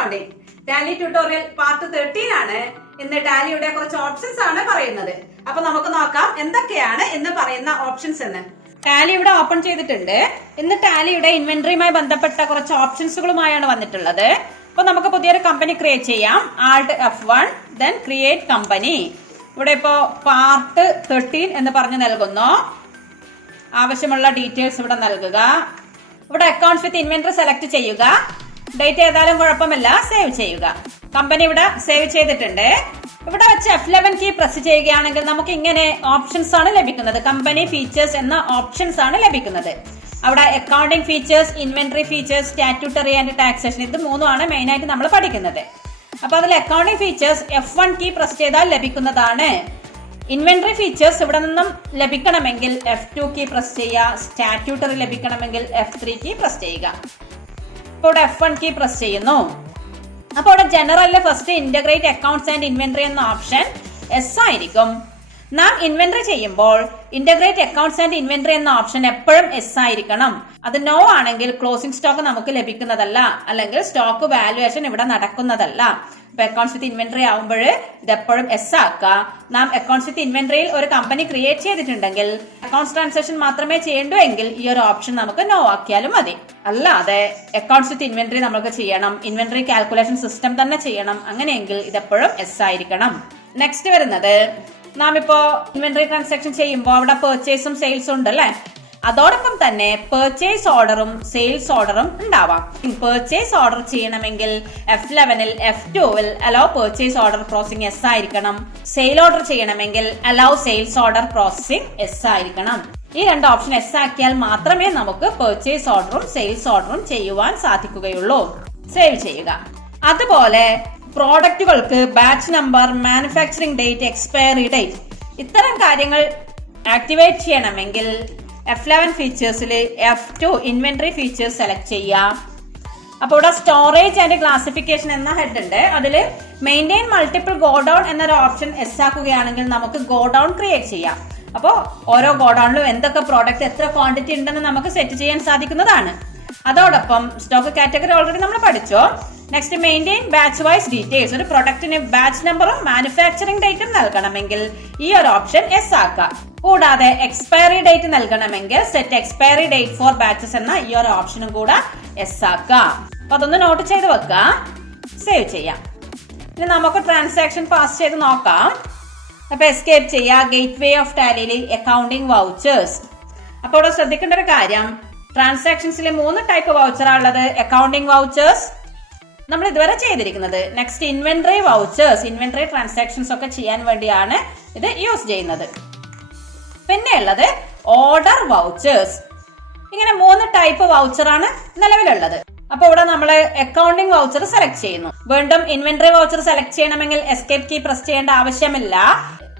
Accounting. Tally tutorial part 13 ആണ്. ഇന്ന് ടാലിയുടെ കുറച്ച് ഓപ്ഷൻസ് ആണ് പറയുന്നത്. അപ്പൊ നമുക്ക് നോക്കാം എന്തൊക്കെയാണ് ഇന്ന് പറയുന്ന ഓപ്ഷൻസ് എന്ന്. ടാലി ഇവിടെ ഓപ്പൺ ചെയ്തിട്ടുണ്ട്. ഇന്ന് ടാലിയുടെ ഇൻവെന്ററിയുമായി ബന്ധപ്പെട്ട കുറച്ച് ഓപ്ഷൻസുകളുമായാണ് വന്നിട്ടുള്ളത്. അപ്പൊ നമുക്ക് പുതിയൊരു കമ്പനി ക്രിയേറ്റ് ചെയ്യാം. Alt F1 then create company. ഇവിടെ ഇപ്പോ പാർട്ട് 13 എന്ന് പറഞ്ഞു നൽകുന്നു. ആവശ്യമുള്ള ഡീറ്റെയിൽസ് ഇവിടെ നൽകുക. ഇവിടെ അക്കൗണ്ട്സ് വിത്ത് ഇൻവെന്ററി സെലക്ട് ചെയ്യുക. ഡേറ്റ് ഏതായാലും കുഴപ്പമില്ല, സേവ് ചെയ്യുക. കമ്പനി ഇവിടെ സേവ് ചെയ്തിട്ടുണ്ട്. ഇവിടെ വെച്ച് F11 കീ പ്രസ് ചെയ്യുകയാണെങ്കിൽ നമുക്ക് ഇങ്ങനെ ഓപ്ഷൻസ് ആണ് ലഭിക്കുന്നത്. കമ്പനി ഫീച്ചേഴ്സ് എന്ന ഓപ്ഷൻസ് ആണ് ലഭിക്കുന്നത്. അവിടെ accounting features, inventory features, statutory and taxation, ഇത് മൂന്നുമാണ് മെയിൻ ആയിട്ട് നമ്മൾ പഠിക്കുന്നത്. അപ്പൊ അതിൽ accounting features F1 key press ചെയ്താൽ ലഭിക്കുന്നതാണ്. ഇൻവെന്ററി ഫീച്ചേഴ്സ് ഇവിടെ നിന്നും ലഭിക്കണമെങ്കിൽ F2 കീ പ്രസ് ചെയ്യുക. സ്റ്റാറ്റ്യൂട്ടറി ലഭിക്കണമെങ്കിൽ F3 കീ പ്രസ് ചെയ്യുക. ഇപ്പോൾ ഇവിടെ F1 കീ പ്രസ് ചെയ്യുന്നു. അപ്പോൾ ഇവിടെ ജനറലിലെ first integrate accounts and inventory എന്ന ഓപ്ഷൻ എസ് ആയിരിക്കും. നാം ഇൻവെന്ററി ചെയ്യുമ്പോൾ ഇന്റഗ്രേറ്റ് അക്കൗണ്ട്സ് ആൻഡ് ഇൻവെന്ററി എന്ന ഓപ്ഷൻ എപ്പോഴും എസ് ആയിരിക്കണം. അത് നോ ആണെങ്കിൽ ക്ലോസിംഗ് സ്റ്റോക്ക് നമുക്ക് ലഭിക്കുന്നതല്ല, അല്ലെങ്കിൽ സ്റ്റോക്ക് വാല്യുവേഷൻ ഇവിടെ നടക്കുന്നതല്ല. ഇപ്പൊ അക്കൗണ്ട്സ് വിത്ത് ഇൻവെന്ററി ആവുമ്പോൾ ഇത് എപ്പോഴും എസ് ആക്കുക. നാം അക്കൗണ്ട്സ് വിത്ത് ഇൻവെന്ററിയിൽ ഒരു കമ്പനി ക്രിയേറ്റ് ചെയ്തിട്ടുണ്ടെങ്കിൽ അക്കൗണ്ട്സ് ട്രാൻസാക്ഷൻ മാത്രമേ ചെയ്യേണ്ടൂ എങ്കിൽ ഈ ഒരു ഓപ്ഷൻ നമുക്ക് നോ ആക്കിയാലും മതി. അല്ലാതെ അക്കൗണ്ട്സ് വിത്ത് ഇൻവെന്ററി നമുക്ക് ചെയ്യണം, ഇൻവെന്ററി കാൽക്കുലേഷൻ സിസ്റ്റം തന്നെ ചെയ്യണം, അങ്ങനെയെങ്കിൽ ഇതെപ്പോഴും എസ് ആയിരിക്കണം. നെക്സ്റ്റ് വരുന്നത്, നാം ഇപ്പോ ഇൻവെന്ററി ട്രാൻസാക്ഷൻ ചെയ്യുമ്പോൾ അവിടെ പെർച്ചേസും സെയിൽസും ഉണ്ട് അല്ലെ. അതോടൊപ്പം തന്നെ പെർച്ചേസ് ഓർഡറും സെയിൽസ് ഓർഡറും ഉണ്ടാവാം. പെർച്ചേസ് ഓർഡർ ചെയ്യണമെങ്കിൽ F11ൽ F2ൽ allow purchase order processing yes ആയിരിക്കണം. സെയിൽ ഓർഡർ ചെയ്യണമെങ്കിൽ allow sales order processing yes ആയിരിക്കണം. ഈ രണ്ട് ഓപ്ഷൻ എസ് ആക്കിയാൽ മാത്രമേ നമുക്ക് പെർച്ചേസ് ഓർഡറും സെയിൽസ് ഓർഡറും ചെയ്യുവാൻ സാധിക്കുകയുള്ളൂ. സേവ് ചെയ്യുക. അതുപോലെ പ്രോഡക്റ്റുകൾക്ക് batch number, manufacturing date, expiry date, ഇത്തരം കാര്യങ്ങൾ ആക്ടിവേറ്റ് ചെയ്യണമെങ്കിൽ F11 ഫീച്ചേഴ്സിൽ F2 inventory features select ചെയ്യാം. അപ്പോൾ ഇവിടെ സ്റ്റോറേജ് ആൻഡ് ക്ലാസിഫിക്കേഷൻ എന്ന ഹെഡ് ഉണ്ട്. അതിൽ മെയിൻറ്റെയിൻ മൾട്ടിപ്പിൾ ഗോഡൌൺ എന്നൊരു ഓപ്ഷൻ എസ് ആക്കുകയാണെങ്കിൽ നമുക്ക് ഗോഡൌൺ ക്രിയേറ്റ് ചെയ്യാം. അപ്പോൾ ഓരോ ഗോഡൌണിലും എന്തൊക്കെ പ്രോഡക്റ്റ്, എത്ര ക്വാണ്ടിറ്റി ഉണ്ടെന്ന് നമുക്ക് സെറ്റ് ചെയ്യാൻ സാധിക്കുന്നതാണ്. അതോടൊപ്പം സ്റ്റോക്ക് കാറ്റഗറി ഓൾറെഡി നമ്മൾ പഠിച്ചോ. Next maintain batch wise details. ഒരു പ്രൊഡക്റ്റിന് ബാച്ച് നമ്പറും മാനുഫാക്ചറിംഗ് ഡേറ്റും നൽകണമെങ്കിൽ ഈ ഒരു ഓപ്ഷൻ എസ് ആക്കാം. കൂടാതെ എക്സ്പയറി ഡേറ്റ് നൽകണമെങ്കിൽ set expiry date for batches എന്ന ഈ ഒരു ഓപ്ഷനും കൂടെ എസ് ആക്കാം. അപ്പൊ അതൊന്ന് നോട്ട് ചെയ്ത് വെക്കാം. സേവ് ചെയ്യാം. ഇനി നമുക്ക് ട്രാൻസാക്ഷൻ പാസ് ചെയ്ത് നോക്കാം. അപ്പൊ എസ്കേപ്പ് ചെയ്യാം. ഗേറ്റ് വേ ഓഫ് ടാലിയിൽ അക്കൗണ്ടിംഗ് വൗച്ചേഴ്സ്. അപ്പൊ ഇവിടെ ശ്രദ്ധിക്കേണ്ട ഒരു കാര്യം, ട്രാൻസാക്ഷൻസിൽ 3 ടൈപ്പ് വൗച്ചറാണ് ഉള്ളത്. അക്കൗണ്ടിംഗ് വൗച്ചേഴ്സ് നമ്മൾ ഇതുവരെ ചെയ്തിരിക്കുന്നത്. Next inventory vouchers, inventory transactions ഒക്കെ ചെയ്യാൻ വേണ്ടിയാണ് ഇത് യൂസ് ചെയ്യുന്നത്. പിന്നെ ഉള്ളത് ഓർഡർ വൗച്ചേഴ്സ്. ഇങ്ങനെ 3 ടൈപ്പ് വൗച്ചറാണ് നിലവിലുള്ളത്. അപ്പൊ ഇവിടെ നമ്മൾ അക്കൗണ്ടിംഗ് വൗച്ചർ സെലക്ട് ചെയ്യുന്നു. വീണ്ടും ഇൻവെന്ററി വൗച്ചർ സെലക്ട് ചെയ്യണമെങ്കിൽ എസ്കേപ്പ് കീ പ്രസ് ചെയ്യേണ്ട ആവശ്യമില്ല.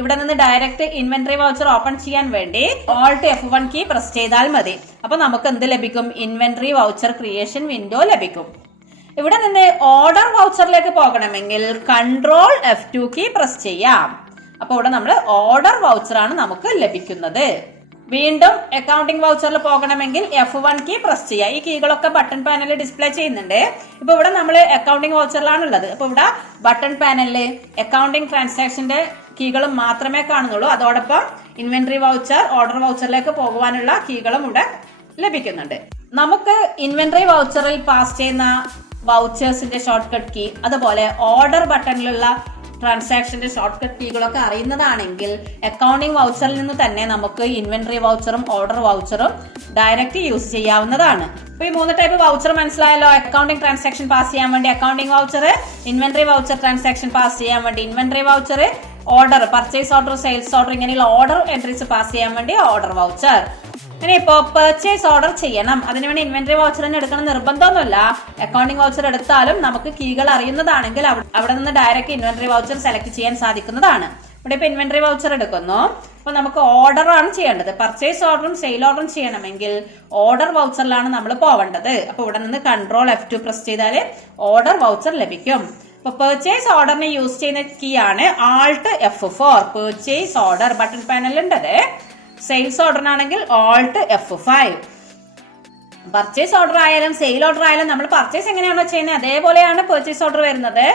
ഇവിടെ നിന്ന് ഡയറക്റ്റ് ഇൻവെന്ററി വൗച്ചർ ഓപ്പൺ ചെയ്യാൻ വേണ്ടി Alt F1 കീ പ്രസ് ചെയ്താൽ മതി. അപ്പൊ നമുക്ക് എന്ത് ലഭിക്കും? ഇൻവെന്ററി വൗച്ചർ ക്രിയേഷൻ വിൻഡോ ലഭിക്കും. ഇവിടെ നിന്ന് ഓർഡർ വൗച്ചറിലേക്ക് പോകണമെങ്കിൽ Ctrl F2 കീ പ്രസ് ചെയ്യാം. അപ്പൊ ഇവിടെ നമ്മൾ ഓർഡർ വൗച്ചർ ആണ് നമുക്ക് ലഭിക്കുന്നത്. വീണ്ടും അക്കൗണ്ടിംഗ് വൗച്ചറിൽ പോകണമെങ്കിൽ F1 കീ പ്രസ് ചെയ്യാം. ഈ കീകളൊക്കെ ബട്ടൺ പാനലിൽ ഡിസ്പ്ലേ ചെയ്യുന്നുണ്ട്. ഇപ്പൊ ഇവിടെ നമ്മൾ അക്കൗണ്ടിംഗ് വൗച്ചറിലാണ് ഉള്ളത്. അപ്പൊ ഇവിടെ ബട്ടൺ പാനലിൽ അക്കൗണ്ടിംഗ് ട്രാൻസാക്ഷന്റെ കീകളും മാത്രമേ കാണുന്നുള്ളൂ. അതോടൊപ്പം ഇൻവെന്ററി വൗച്ചർ, ഓർഡർ വൗച്ചറിലേക്ക് പോകുവാനുള്ള കീകളും ഇവിടെ ലഭിക്കുന്നുണ്ട്. നമുക്ക് ഇൻവെന്ററി വൗച്ചറിൽ പാസ് ചെയ്യുന്ന വൗച്ചേഴ്സിന്റെ ഷോർട്ട് കട്ട് കീ, അതുപോലെ ഓർഡർ ബട്ടണിലുള്ള ട്രാൻസാക്ഷന്റെ ഷോർട്ട് കട്ട് കീകളൊക്കെ അറിയുന്നതാണെങ്കിൽ അക്കൗണ്ടിംഗ് വൗച്ചറിൽ നിന്ന് തന്നെ നമുക്ക് ഇൻവെന്ററി വൗച്ചറും ഓർഡർ വൗച്ചറും ഡയറക്റ്റ് യൂസ് ചെയ്യാവുന്നതാണ്. അപ്പൊ ഈ 3 ടൈപ്പ് വൗച്ചർ മനസ്സിലായല്ലോ. അക്കൗണ്ടിംഗ് ട്രാൻസാക്ഷൻ പാസ് ചെയ്യാൻ വേണ്ടി accounting voucher, inventory voucher transaction pass ചെയ്യാൻ വേണ്ടി inventory voucher, order, purchase order, sales order, ഇങ്ങനെയുള്ള ഓർഡർ എൻട്രീസ് പാസ് ചെയ്യാൻ വേണ്ടി ഓർഡർ വൗച്ചർ. ഇനിയിപ്പോ പർച്ചേസ് ഓർഡർ ചെയ്യണം, അതിനുവേണ്ടി ഇൻവെന്ററി വൗച്ചർ തന്നെ എടുക്കണം നിർബന്ധമൊന്നുമില്ല. അക്കൗണ്ടിംഗ് വൗച്ചർ എടുത്താലും നമുക്ക് കീകൾ അറിയുന്നതാണെങ്കിൽ അവിടെ നിന്ന് ഡയറക്റ്റ് ഇൻവെന്ററി വൗച്ചർ സെലക്ട് ചെയ്യാൻ സാധിക്കുന്നതാണ്. ഇവിടെ ഇപ്പൊ ഇൻവെന്ററി വൗച്ചർ എടുക്കുന്നു. അപ്പൊ നമുക്ക് ഓർഡർ ആണ് ചെയ്യേണ്ടത്. പർച്ചേസ് ഓർഡറും സെയിൽ ഓർഡറും ചെയ്യണമെങ്കിൽ ഓർഡർ വൗച്ചറിലാണ് നമ്മൾ പോവേണ്ടത്. അപ്പൊ ഇവിടെ നിന്ന് Ctrl F2 പ്രസ് ചെയ്താൽ ഓർഡർ വൗച്ചർ ലഭിക്കും. അപ്പൊ പെർച്ചേസ് ഓർഡറിന് യൂസ് ചെയ്യുന്ന കീ ആണ് Alt F4. Purchase order button പാനലിൽ ഉണ്ടത്. സെയിൽസ് ഓർഡറിനാണെങ്കിൽ Alt F5. പർച്ചേസ് ഓർഡർ ആയാലും സെയിൽ ഓർഡർ ആയാലും നമ്മൾ പർച്ചേസ് എങ്ങനെയാണോ ചെയ്യുന്നത് അതേപോലെയാണ് പർച്ചേസ് ഓർഡർ വരുന്നത്.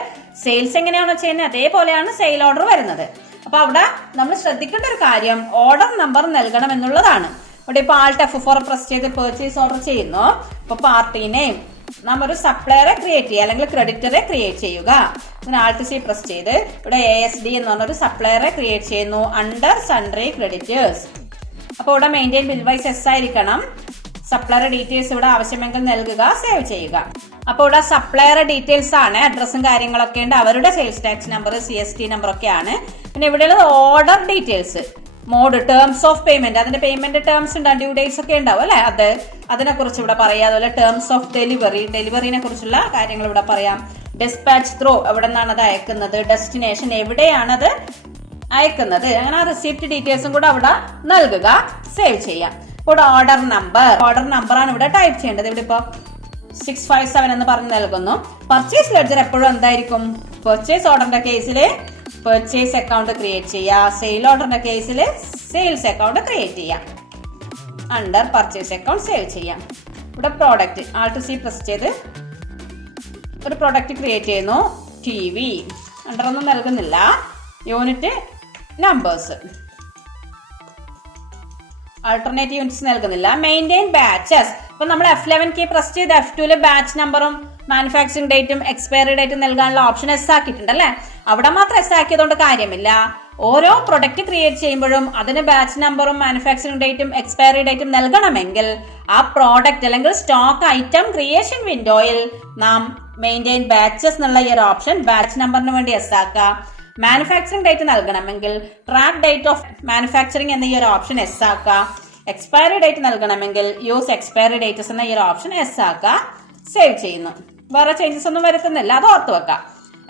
സെയിൽസ് എങ്ങനെയാണോ ചെയ്യുന്നത് അതേപോലെയാണ് സെയിൽ ഓർഡർ വരുന്നത്. അപ്പൊ അവിടെ നമ്മൾ ശ്രദ്ധിക്കേണ്ട ഒരു കാര്യം ഓർഡർ നമ്പർ നൽകണം എന്നുള്ളതാണ്. ഇവിടെ ഇപ്പൊ Alt F4 പ്രസ് ചെയ്ത് പർച്ചേസ് ഓർഡർ ചെയ്യുന്നു. ഇപ്പൊ പാർട്ടി നെയിം നാം ഒരു സപ്ലയറെ ക്രിയേറ്റ് ചെയ്യുക അല്ലെങ്കിൽ ക്രെഡിറ്ററെ ക്രിയേറ്റ് ചെയ്യുക. അങ്ങനെ Alt C പ്രസ് ചെയ്ത് ഇവിടെ ASD എന്ന് പറഞ്ഞൊരു സപ്ലയറെ ക്രിയേറ്റ് ചെയ്യുന്നു അണ്ടർ സൺഡ്രി ക്രെഡിറ്റേഴ്സ്. അപ്പോൾ ഇവിടെ മെയിൻറ്റെയിൻ ബിൽ വൈസ് എസ് ആയിരിക്കണം. സപ്ലയർ ഡീറ്റെയിൽസ് ഇവിടെ ആവശ്യമെങ്കിൽ നൽകുക, സേവ് ചെയ്യുക. അപ്പോൾ ഇവിടെ സപ്ലയർ ഡീറ്റെയിൽസ് ആണ്, അഡ്രസ്സും കാര്യങ്ങളൊക്കെ ഉണ്ട്, അവരുടെ sales tax number CST number ഒക്കെയാണ്. പിന്നെ ഇവിടെയുള്ളത് order details, mode, terms of payment, അതിന്റെ പേയ്മെന്റ് ടേംസ് ഉണ്ട്, ഡ്യൂ ഡേറ്റ്സ് ഒക്കെ ഉണ്ടാവും അല്ലെ, അതിനെ കുറിച്ച് ഇവിടെ പറയാം. അതുപോലെ ടേംസ് ഓഫ് ഡെലിവറിനെ കുറിച്ചുള്ള കാര്യങ്ങൾ ഇവിടെ പറയാം. ഡിസ്പാച്ച് ത്രൂ, എവിടെ നിന്നാണ് അത് അയക്കുന്നത്, ഡെസ്റ്റിനേഷൻ എവിടെയാണത് അയക്കുന്നത്, അങ്ങനെ ആ റിസീപ്റ്റ് ഡീറ്റെയിൽസും കൂടെ അവിടെ നൽകുക, സേവ് ചെയ്യാം. ഇവിടെ ഓർഡർ നമ്പറാണ് ഇവിടെ ടൈപ്പ് ചെയ്യേണ്ടത്. ഇവിടെ ഇപ്പൊ 657 എന്ന് പറഞ്ഞ് നൽകുന്നു. പർച്ചേസ് ലെഡ്ജർ എപ്പോഴും എന്തായിരിക്കും, പർച്ചേസ് ഓർഡറിന്റെ കേസിൽ പർച്ചേസ് അക്കൗണ്ട് ക്രിയേറ്റ് ചെയ്യുക, സെയിൽ ഓർഡറിന്റെ കേസിൽ സെയിൽസ് അക്കൗണ്ട് ക്രിയേറ്റ് ചെയ്യാം, അണ്ടർ പർച്ചേസ് അക്കൗണ്ട് സേവ് ചെയ്യാം. ഇവിടെ പ്രോഡക്റ്റ് Alt C പ്രസ് ചെയ്ത് ഒരു പ്രോഡക്റ്റ് ക്രിയേറ്റ് ചെയ്യുന്നു. TV അണ്ടർ ഒന്നും നൽകുന്നില്ല. യൂണിറ്റ് നമ്പേഴ്സ്, ആൾട്ടർനേറ്റ് യൂണിറ്റ്സ് നൽകുന്നില്ല. മെയിൻറ്റെയിൻ ബാച്ചസ്, ഇപ്പൊ നമ്മൾ F11 കീ പ്രസ് ചെയ്ത് F2 ബാച്ച് നമ്പറും മാനുഫാക്ചറിംഗ് ഡേറ്റും എക്സ്പയറി ഡേറ്റും നൽകാനുള്ള ഓപ്ഷൻ എസ് ആക്കിയിട്ടുണ്ട് അല്ലെ. അവിടെ മാത്രം എസ് ആക്കിയതുകൊണ്ട് കാര്യമില്ല. ഓരോ പ്രൊഡക്റ്റ് ക്രിയേറ്റ് ചെയ്യുമ്പോഴും അതിന് ബാച്ച് നമ്പറും മാനുഫാക്ചറിംഗ് ഡേറ്റും എക്സ്പയറി ഡേറ്റും നൽകണമെങ്കിൽ ആ പ്രോഡക്റ്റ് അല്ലെങ്കിൽ സ്റ്റോക്ക് ഐറ്റം ക്രിയേഷൻ വിൻഡോയിൽ നാം മെയിൻറ്റെയിൻ ബാച്ചസ് എന്നുള്ള ഈ ഒരു ഓപ്ഷൻ ബാച്ച് നമ്പറിന് വേണ്ടി എസ് ആക്കുക. മാനുഫാക്ചറിംഗ് ഡേറ്റ് നൽകണമെങ്കിൽ ട്രാക്ക് ഡേറ്റ് ഓഫ് മാനുഫാക്ചറിംഗ് എന്ന ഈ ഒരു ഓപ്ഷൻ എസ് ആക്കുക. എക്സ്പയറി ഡേറ്റ് നൽകണമെങ്കിൽ യൂസ് എക്സ്പയറി ഡേറ്റസ് എന്ന ഈ ഒരു ഓപ്ഷൻ എസ് ആക്കുക, സേവ് ചെയ്യുന്നു. വേറെ ചേഞ്ചസ് ഒന്നും വരുത്തുന്നില്ല, അത് ഓർത്ത് വെക്കാം.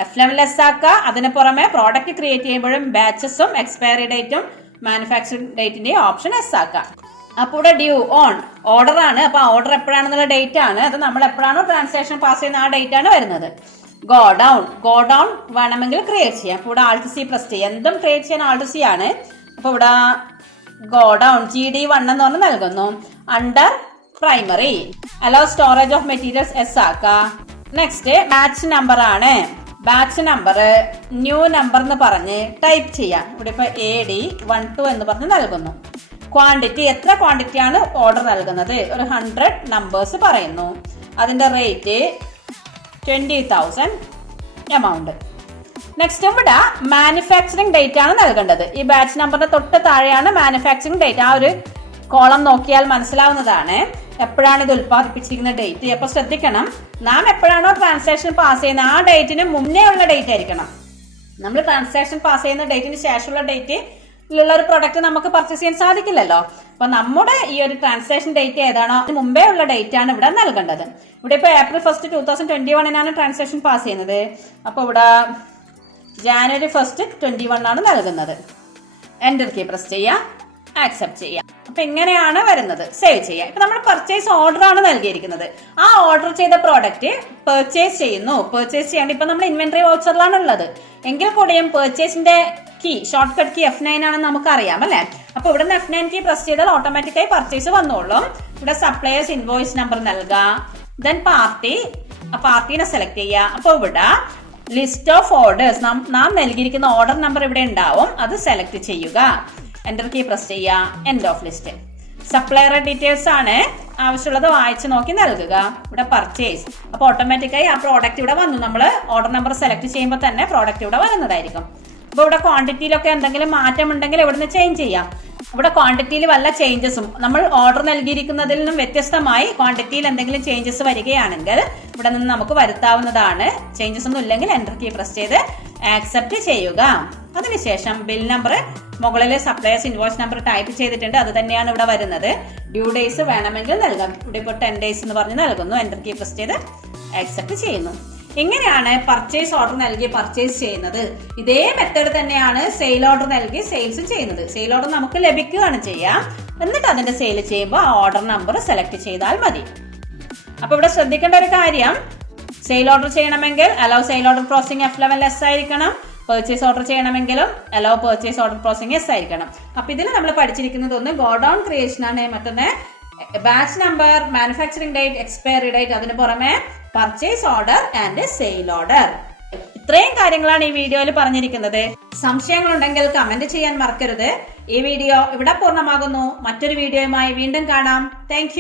F11 എസ് ആക്കുക. അതിന് പുറമെ പ്രോഡക്റ്റ് ക്രിയേറ്റ് ചെയ്യുമ്പോഴും ബാച്ചസും എക്സ്പയറി ഡേറ്റും മാനുഫാക്ചറിംഗ് ഡേറ്റിന്റെയും ഓപ്ഷൻ എസ് ആക്കുക. അപ്പൊ ഇവിടെ ഡ്യൂ ഓൺ ഓർഡർ ആണ്. അപ്പൊ ഓർഡർ എപ്പോഴാണെന്നുള്ള ഡേറ്റ് ആണ്, അത് നമ്മൾ എപ്പോഴാണോ ട്രാൻസാക്ഷൻ പാസ് ചെയ്യുന്ന ആ ഡേറ്റ് ആണ് വരുന്നത്. ഗോ ഡൗൺ വേണമെങ്കിൽ ക്രിയേറ്റ് ചെയ്യാം. അപ്പൊ ഇവിടെ Alt C പ്രസ് ചെയ്യാം. എന്തും ക്രിയേറ്റ് ചെയ്യാൻ Alt C ആണ്. അപ്പൊ ഇവിടെ ഗോ ഡൗൺ GD1 എന്ന് പറഞ്ഞ് നൽകുന്നു. Under primary hello storage of materials S ആക്ക. നെക്സ്റ്റ് ബാച്ച് നമ്പർ ആണ്. ബാച്ച് നമ്പർ ന്യൂ നമ്പർ എന്ന് പറഞ്ഞ് ടൈപ്പ് ചെയ്യാം. ഇവിടെ ഇപ്പൊ AD12 എന്ന് പറഞ്ഞ് നൽകുന്നു. ക്വാണ്ടിറ്റി, എത്ര ക്വാണ്ടിറ്റി ആണ് ഓർഡർ നൽകുന്നത്, ഒരു 100 നമ്പേഴ്സ് പറയുന്നു. അതിന്റെ റേറ്റ് 20,000 എമൗണ്ട്. നെക്സ്റ്റ് ഇവിടെ മാനുഫാക്ചറിംഗ് ഡേറ്റ് ആണ് നൽകേണ്ടത്. ഈ ബാച്ച് നമ്പറിന്റെ തൊട്ട് താഴെയാണ് മാനുഫാക്ചറിംഗ് ഡേറ്റ്. ആ ഒരു കോളം നോക്കിയാൽ മനസ്സിലാവുന്നതാണ് എപ്പോഴാണ് ഇത് ഉൽപ്പാദിപ്പിച്ചിരിക്കുന്ന ഡേറ്റ്. അപ്പൊ ശ്രദ്ധിക്കണം, നാം എപ്പോഴാണോ ട്രാൻസാക്ഷൻ പാസ് ചെയ്യുന്ന ആ ഡേറ്റിന് മുന്നേ ഉള്ള ഡേറ്റ് ആയിരിക്കണം. നമ്മൾ ട്രാൻസാക്ഷൻ പാസ് ചെയ്യുന്ന ഡേറ്റിന് ശേഷമുള്ള ഡേറ്റിലുള്ള ഒരു പ്രൊഡക്റ്റ് നമുക്ക് പർച്ചേസ് ചെയ്യാൻ സാധിക്കില്ലല്ലോ. അപ്പൊ നമ്മുടെ ഈ ഒരു ട്രാൻസാക്ഷൻ ഡേറ്റ് ഏതാണോ അതിന് മുമ്പേ ഉള്ള ഡേറ്റ് ആണ് ഇവിടെ നൽകേണ്ടത്. ഇവിടെ ഇപ്പൊ April 1, 2021 ട്രാൻസാക്ഷൻ പാസ് ചെയ്യുന്നത്. അപ്പൊ ഇവിടെ January 1, 2021 ആണ് നൽകുന്നത്. എന്റർ കീ പ്രസ് ചെയ്യാം, ആക്സെപ്റ്റ് ചെയ്യാം. അപ്പൊ ഇങ്ങനെയാണ് വരുന്നത്, സേവ് ചെയ്യാം. ഇപ്പൊ നമ്മൾ പർച്ചേസ് ഓർഡർ ആണ് നൽകിയിരിക്കുന്നത്. ആ ഓർഡർ ചെയ്ത പ്രോഡക്റ്റ് പർച്ചേസ് ചെയ്യുന്നു. പർച്ചേസ് ചെയ്യേണ്ട ഇപ്പൊ നമ്മൾ ഇൻവെന്ററി വൗച്ചറിലാണ് ഉള്ളത് എങ്കിൽ കൂടിയും പർച്ചേസിന്റെ key shortcut key F9 ആണെന്ന് നമുക്ക് അറിയാം അല്ലെ. അപ്പൊ ഇവിടെ നിന്ന് F9 കീ പ്രസ് ചെയ്താൽ ഓട്ടോമാറ്റിക്കായി പർച്ചേസ് വന്നോളും. ഇവിടെ സപ്ലയേഴ്സ് ഇൻവോയ്സ് നമ്പർ നൽകുക, ദെൻ പാർട്ടീനെ സെലക്ട് ചെയ്യുക. അപ്പൊ ഇവിടെ ലിസ്റ്റ് ഓഫ് ഓർഡേഴ്സ്, നാം നൽകിയിരിക്കുന്ന ഓർഡർ നമ്പർ ഇവിടെ ഉണ്ടാവും, അത് സെലക്ട് ചെയ്യുക. എന്റർ കീ പ്രസ് ചെയ്യുക, end of list. Supplier details ആണ്, ആവശ്യമുള്ളത് വായിച്ചു നോക്കി നൽകുക. ഇവിടെ പർച്ചേസ്, അപ്പൊ ഓട്ടോമാറ്റിക്കായി ആ പ്രോഡക്റ്റ് ഇവിടെ വന്നു. നമ്മൾ ഓർഡർ നമ്പർ സെലക്ട് ചെയ്യുമ്പോൾ തന്നെ പ്രോഡക്റ്റ് ഇവിടെ വരുന്നതായിരിക്കും. അപ്പൊ ഇവിടെ ക്വാണ്ടിറ്റിയിലൊക്കെ എന്തെങ്കിലും മാറ്റം ഉണ്ടെങ്കിൽ ഇവിടുന്ന് ചേഞ്ച് ചെയ്യാം. ഇവിടെ ക്വാണ്ടിറ്റിയിൽ വല്ല ചേഞ്ചസും നമ്മൾ ഓർഡർ നൽകിയിരിക്കുന്നതിൽ നിന്നും വ്യത്യസ്തമായി ക്വാണ്ടിറ്റിയിൽ എന്തെങ്കിലും ചേഞ്ചസ് വരികയാണെങ്കിൽ ഇവിടെ നിന്ന് നമുക്ക് വരുത്താവുന്നതാണ്. ചേഞ്ചസ് ഒന്നും ഇല്ലെങ്കിൽ എന്റർ കീ പ്രസ് ചെയ്ത് ആക്സെപ്റ്റ് ചെയ്യുക. അതിനുശേഷം ബിൽ നമ്പർ മുകളിൽ സപ്ലയേഴ്സ് ഇൻവോയ്സ് നമ്പർ ടൈപ്പ് ചെയ്തിട്ടുണ്ട്, അത് തന്നെയാണ് ഇവിടെ വരുന്നത്. ഡ്യൂ ഡേയ്സ് വേണമെങ്കിൽ നൽകാം. ഇവിടെ ഇപ്പോൾ 10 days എന്ന് പറഞ്ഞ് നൽകുന്നു. എന്റർ കീ പ്രസ് ചെയ്ത് ആക്സെപ്റ്റ് ചെയ്യുന്നു. ഇങ്ങനെയാണ് പർച്ചേസ് ഓർഡർ നൽകി പർച്ചേസ് ചെയ്യുന്നത്. ഇതേ മെത്തേഡ് തന്നെയാണ് സെയിൽ ഓർഡർ നൽകി സെയിൽസും ചെയ്യുന്നത്. സെയിൽ ഓർഡർ നമുക്ക് ലഭിക്കുകയാണ് ചെയ്യാം. എന്നിട്ട് അതിന്റെ സെയിൽ ചെയ്യുമ്പോൾ ആ ഓർഡർ നമ്പർ സെലക്ട് ചെയ്താൽ മതി. അപ്പൊ ഇവിടെ ശ്രദ്ധിക്കേണ്ട ഒരു കാര്യം, സെയിൽ ഓർഡർ ചെയ്യണമെങ്കിൽ hello sale order processing F11 S ആയിരിക്കണം. പർച്ചേസ് ഓർഡർ ചെയ്യണമെങ്കിലും hello purchase order processing yes ആയിരിക്കണം. അപ്പൊ ഇതിൽ നമ്മൾ പഠിച്ചിരിക്കുന്നത് ഒന്ന് ഗോഡൌൺ ക്രിയേഷൻ ആണ്, മറ്റൊന്ന് batch number, manufacturing date, expiry date, അതിന് പുറമെ purchase order and sale order. ഇത്രയും കാര്യങ്ങളാണ് ഈ വീഡിയോയിൽ പറഞ്ഞിരിക്കുന്നത്. സംശയങ്ങളുണ്ടെങ്കിൽ കമന്റ് ചെയ്യാൻ മറക്കരുത്. ഈ വീഡിയോ ഇവിടെ പൂർണ്ണമാകുന്നു. മറ്റൊരു വീഡിയോയുമായി വീണ്ടും കാണാം. താങ്ക്